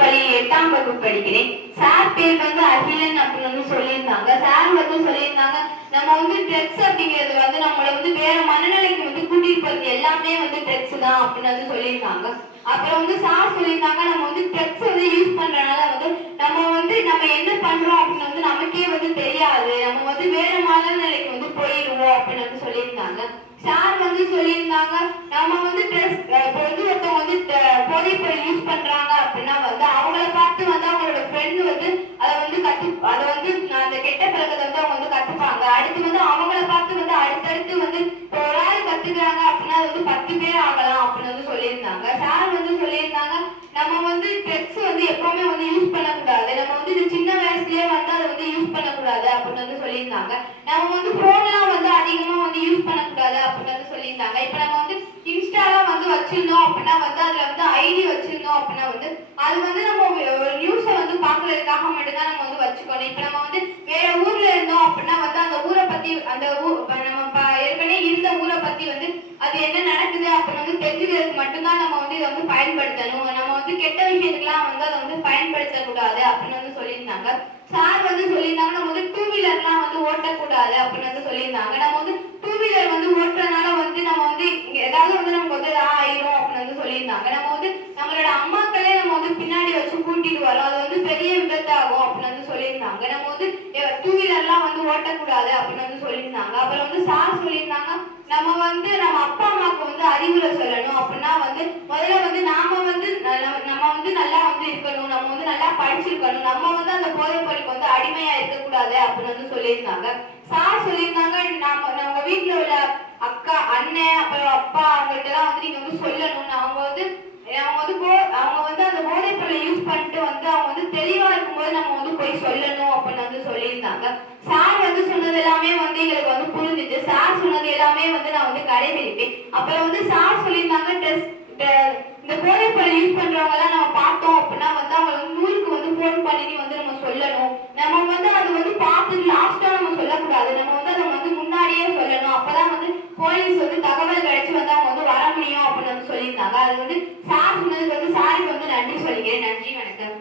பள்ளி 8ஆம் வகுப்பு படிக்கிறேன். சார் பேர் வந்து அகிலன் அப்படின்னு வந்து சொல்லியிருந்தாங்க. சார் வந்து சொல்லியிருந்தாங்க, நம்ம வந்து ட்ரக்ஸ் அப்படிங்கிறது வந்து நம்மளை வந்து வேற மனநிலைக்கு வந்து கூட்டிட்டு போறது எல்லாமே வந்து ட்ரக்ஸ் தான் அப்படின்னு வந்து சொல்லியிருந்தாங்க. அப்புறம் வந்து சார் சொல்லியிருந்தாங்க, நம்ம வந்து ட்ரக்ஸ் வந்து யூஸ் பண்றதுனால வந்து நம்ம என்ன பண்றோம் அப்படின்னு வந்து நமக்கே வந்து தெரியாது, நம்ம வந்து வேற மனநிலைக்கு வந்து போயிடுவோம் அப்படின்னு வந்து சொல்லியிருந்தாங்க. சார் வந்து சொல்லியிருந்தாங்க, நம்ம வந்து ஒருத்தவங்க வந்து போதைப் பொருள் யூஸ் பண்றாங்க அப்படின்னா வந்து அவங்கள பார்த்து வந்து அவங்களோட ஃப்ரெண்ட் வந்து அதை வந்து அந்த கெட்ட பழக்கத்தை வந்து அவங்க வந்து கத்துப்பாங்க. அடுத்து வந்து அவங்கள பார்த்து வந்து அடுத்தடுத்து வந்து ஒரு ஆள் கத்துக்கிறாங்க அப்படின்னா அது வந்து 10 பேர் ஆகலாம் அப்படின்னு வந்து சொல்லியிருந்தாங்க. சார் வந்து சொல்லியிருந்தாங்க, நம்ம வந்து ட்ரக்ஸ் வந்து எப்பவுமே வந்து யூஸ் பண்ணக்கூடாது, நம்ம வந்து இந்த சின்ன வயசுலயே வந்து அதை வந்து யூஸ் பண்ணக்கூடாது அப்படின்னு வந்து சொல்லியிருந்தாங்க. நம்ம வந்து போன்லாம் வந்து அதிகமா வந்து யூஸ் பண்ணக்கூடாது அப்படின்னு வந்து சொல்லியிருந்தாங்க. இப்ப நம்ம வந்து இன்ஸ்டாலாம் வந்து வச்சிருந்தோம் அப்படின்னா வந்து அதுல வந்து ஐடி வச்சிருந்தோம் அப்படின்னா வந்து அது வந்து நம்ம ஒரு நியூஸை வந்து பாக்குறதுக்காக மட்டும்தான் நம்ம வந்து வச்சுக்கணும். இப்ப நம்ம வந்து வேற ஊர்ல இருந்தோம் அப்படின்னா வந்து அந்த ஊரை பத்தி நம்ம ஏற்கனவே இருந்த ஊரை பத்தி வந்து அது என்ன நடக்குது அப்படின்னு வந்து தெரிஞ்சுக்கிறதுக்கு மட்டும்தான் நம்ம வந்து இதை வந்து பயன்படுத்தணும். நம்ம வந்து கெட்ட விஷயத்துக்குலாம் வந்து அதை வந்து பயன்படுத்தக்கூடாது அப்படின்னு வந்து சொல்லியிருந்தாங்க. சார் வந்து சொல்லியிருந்தாங்க, நம்ம வந்து 2 வீலர்லாம் வந்து ஓட்டக்கூடாது அப்படின்னு வந்து சொல்லியிருந்தாங்க. நம்ம வந்து 2 வீலர் வந்து ஓட்டுறதுனால வந்து நம்ம வந்து ஏதாவது வந்து நமக்கு வந்து ஆயிரும் அப்படின்னு வந்து சொல்லியிருந்தாங்க. நம்ம வந்து நம்மளோட அம்மாக்களே நம்ம வந்து பின்னாடி வச்சு கூட்டிட்டு வரோம், அது வந்து பெரிய விபத்தாகும் அப்படின்னு வந்து சொல்லியிருந்தாங்க. நம்ம வந்து 2 வீலர்லாம் வந்து ஓட்டக்கூடாது அப்படின்னு வந்து சொல்லியிருந்தாங்க. அப்புறம் வந்து சார் சொல்லியிருந்தாங்க, நம்ம அப்பா அம்மாவுக்கு வந்து அறிவுரை சொல்லணும் அப்படின்னா வந்து முதல்ல வந்து நம்ம வந்து நல்லா வந்து இருக்கணும், நம்ம வந்து நல்லா படிச்சிருக்கணும், நம்ம வந்து அந்த போதைப் பொருளுக்கு வந்து அடிமையா இருக்கக்கூடாது அப்படின்னு வந்து சொல்லியிருந்தாங்க. சார் சொல்லியிருந்தாங்க, நம்ம வீட்டுல உள்ள அக்கா அண்ணன் அப்புறம் அப்பா அவங்கள்ட்ட எல்லாம் வந்து நீங்க வந்து சொல்லணும், அவங்க வந்து அந்த போதைப் பொருளை யூஸ் பண்ணிட்டு வந்து அவங்க வந்து தெளிவா இருக்கும்போது நம்ம வந்து போய் சொல்லணும் அப்படின்னு வந்து சொல்லியிருந்தாங்க. சார் வந்து சொன்னது எல்லாமே வந்து எங்களுக்கு வந்து புரிஞ்சிச்சு. சார் சொன்னது எல்லாமே வந்து நான் வந்து கடைபிடிப்பேன். அப்புறம் வந்து சார் சொல்லியிருந்தாங்க, இந்த போதைப் பொருள் யூஸ் பண்றவங்க எல்லாம் நம்ம பார்த்தோம் அப்படின்னா வந்து அவங்க வந்து 100க்கு வந்து போன் பண்ணி வந்து நம்ம சொல்லணும். நம்ம வந்து அது வந்து பார்த்து லாஸ்டா நம்ம சொல்லக்கூடாது, நம்ம வந்து அதை வந்து முன்னாடியே சொல்லணும். அப்பதான் வந்து போலீஸ் வந்து தகவல் கிடைச்சு வந்து அவங்க வந்து வர முடியும் அப்படின்னு வந்து சொல்லியிருந்தாங்க. அது வந்து சார் சொன்னதுக்கு வந்து சாருக்கு வந்து நன்றி சொல்லிக்கிறேன். நன்றி, வணக்கம்.